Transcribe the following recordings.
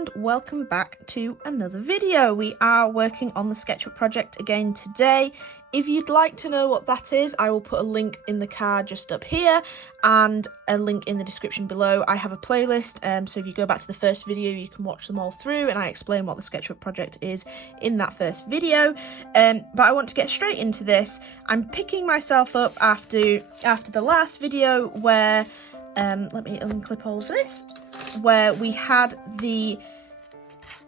and welcome back to another video. We are working on the Sketchbook project again today. If you'd like to know what that is, I will put a link in the card just up here and a link in the description below. I have a playlist, so if you go back to the first video, you can watch them all through and I explain what the Sketchbook project is in that first video. But I want to get straight into this. I'm picking myself up after the last video where, let me unclip all of this, where we had the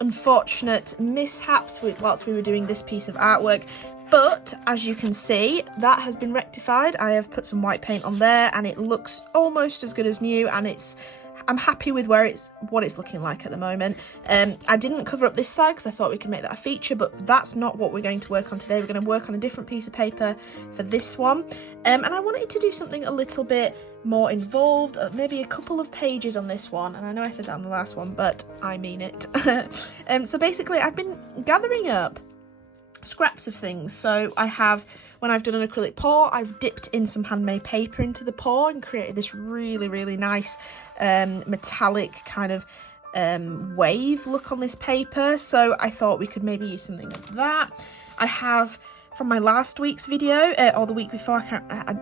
unfortunate mishaps whilst we were doing this piece of artwork. But as you can see, that has been rectified. I have put some white paint on there and it looks almost as good as new, and I'm happy with what it's looking like at the moment. I didn't cover up this side because I thought we could make that a feature, but that's not what we're going to work on today. We're going to work on a different piece of paper for this one. And I wanted to do something a little bit more involved, maybe a couple of pages on this one, and I know I said that on the last one, but I mean it. So basically I've been gathering up scraps of things. So I have, when I've done an acrylic pour, I've dipped in some handmade paper into the pour and created this really nice metallic kind of wave look on this paper. So I thought we could maybe use something like that. I have, from my last week's video, or the week before,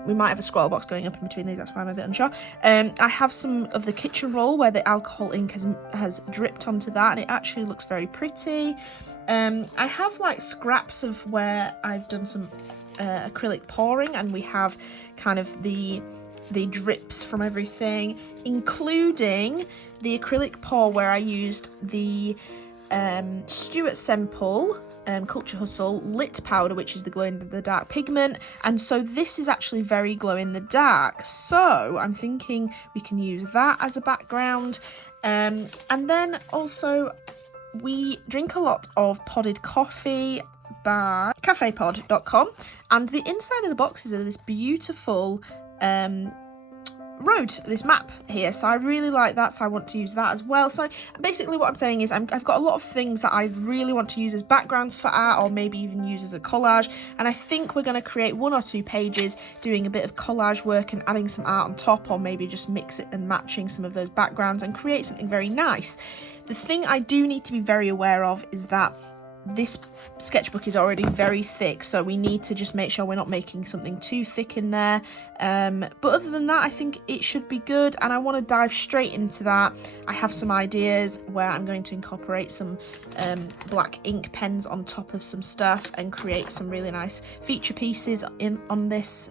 we might have a scroll box going up in between these, that's why I'm a bit unsure. I have some of the kitchen roll where the alcohol ink has dripped onto that, and it actually looks very pretty. I have like scraps of where I've done some acrylic pouring, and we have kind of the drips from everything, including the acrylic pour where I used the Stuart Semple Culture Hustle lit powder, which is the glow in the dark pigment, and so this is actually very glow in the dark, so I'm thinking we can use that as a background. And then also we drink a lot of podded coffee by cafepod.com, and the inside of the boxes are this beautiful road, this map here, so I really like that, so I want to use that as well. So basically what I'm saying is I've got a lot of things that I really want to use as backgrounds for art, or maybe even use as a collage, and I think we're going to create 1 or 2 pages doing a bit of collage work and adding some art on top, or maybe just mix it and matching some of those backgrounds and create something very nice. The thing I do need to be very aware of is that this sketchbook is already very thick, so we need to just make sure we're not making something too thick in there, but other than that I think it should be good, and I want to dive straight into that. I have some ideas where I'm going to incorporate some black ink pens on top of some stuff and create some really nice feature pieces in this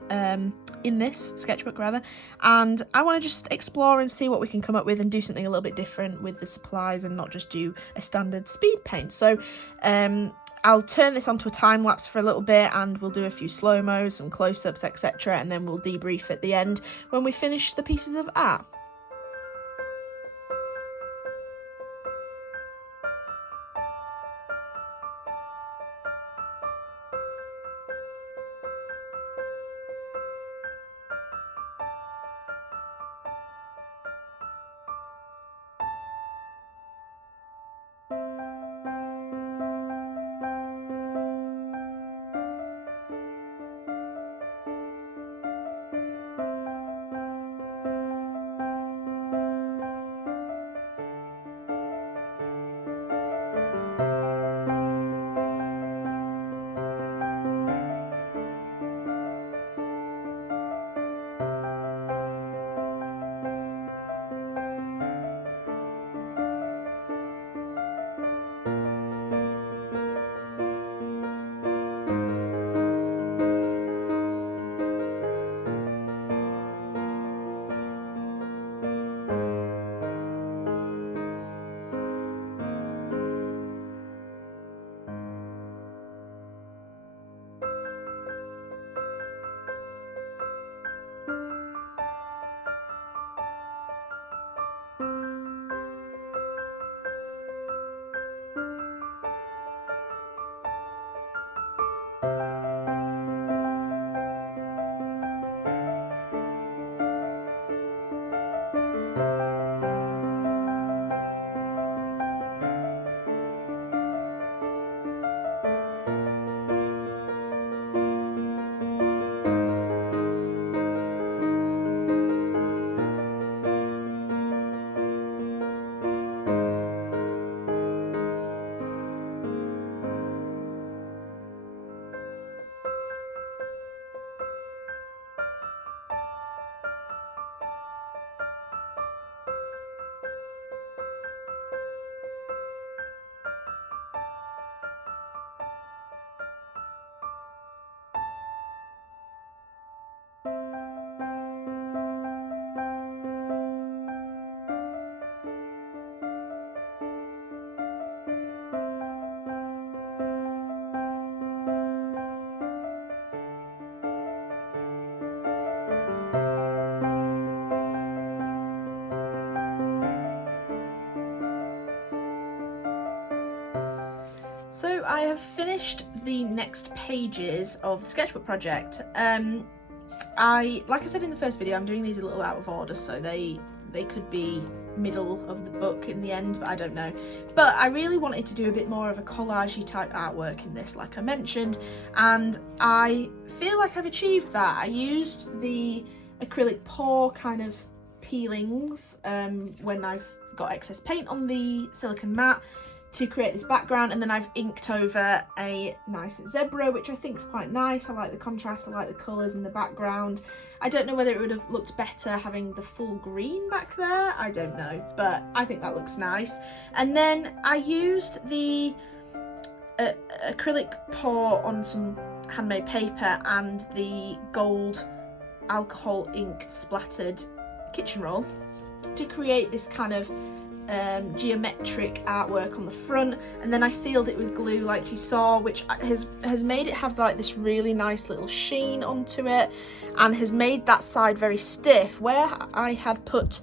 sketchbook rather, and I want to just explore and see what we can come up with and do something a little bit different with the supplies and not just do a standard speed paint. So I'll turn this onto a time lapse for a little bit, and we'll do a few slow-mos, some close-ups, etc., and then we'll debrief at the end when we finish the pieces of art. I have finished the next pages of the sketchbook project. Like I said in the first video, I'm doing these a little out of order, so they could be middle of the book in the end, but I don't know. But I really wanted to do a bit more of a collage-y type artwork in this, like I mentioned, and I feel like I've achieved that. I used the acrylic pour kind of peelings when I've got excess paint on the silicone mat to create this background, and then I've inked over a nice zebra, which I think is quite nice. I like the contrast, I like the colours in the background. I don't know whether it would have looked better having the full green back there, I don't know, but I think that looks nice. And then I used the acrylic pour on some handmade paper and the gold alcohol ink splattered kitchen roll to create this kind of geometric artwork on the front, and then I sealed it with glue like you saw, which has made it have like this really nice little sheen onto it, and has made that side very stiff. Where I had put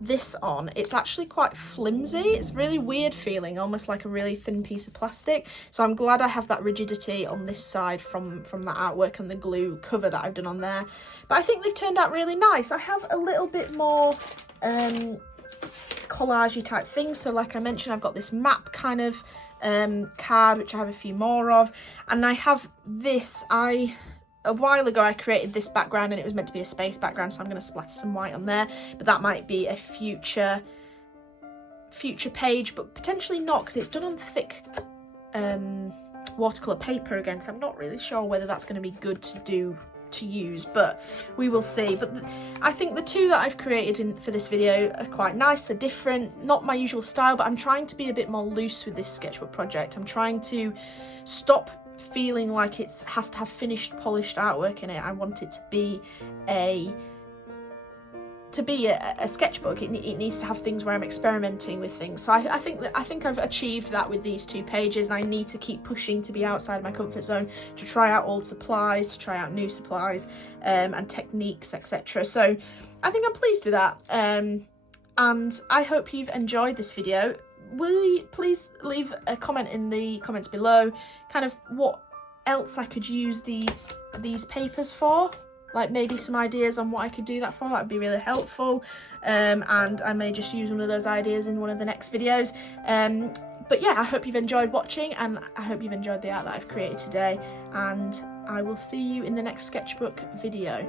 this on, it's actually quite flimsy. It's really weird feeling, almost like a really thin piece of plastic, so I'm glad I have that rigidity on this side from that artwork and the glue cover that I've done on there. But I think they've turned out really nice. I have a little bit more collage-y type things, so like I mentioned, I've got this map kind of card, which I have a few more of, and I have this. A while ago I created this background and it was meant to be a space background, so I'm going to splatter some white on there, but that might be a future page, but potentially not, because it's done on thick watercolour paper again, so I'm not really sure whether that's going to be good to use, but we will see. But I think the two that I've created for this video are quite nice. They're different, not my usual style, but I'm trying to be a bit more loose with this sketchbook project. I'm trying to stop feeling like it has to have finished, polished artwork in it. I want it to be a sketchbook. It needs to have things where I'm experimenting with things. So I think I've achieved that with these two pages, and I need to keep pushing to be outside my comfort zone, to try out old supplies, to try out new supplies and techniques, etc. So I think I'm pleased with that, and I hope you've enjoyed this video. Will you please leave a comment in the comments below, kind of what else I could use these papers for, like maybe some ideas on what I could do that for. That would be really helpful, and I may just use one of those ideas in one of the next videos. But yeah, I hope you've enjoyed watching, and I hope you've enjoyed the art that I've created today, and I will see you in the next sketchbook video.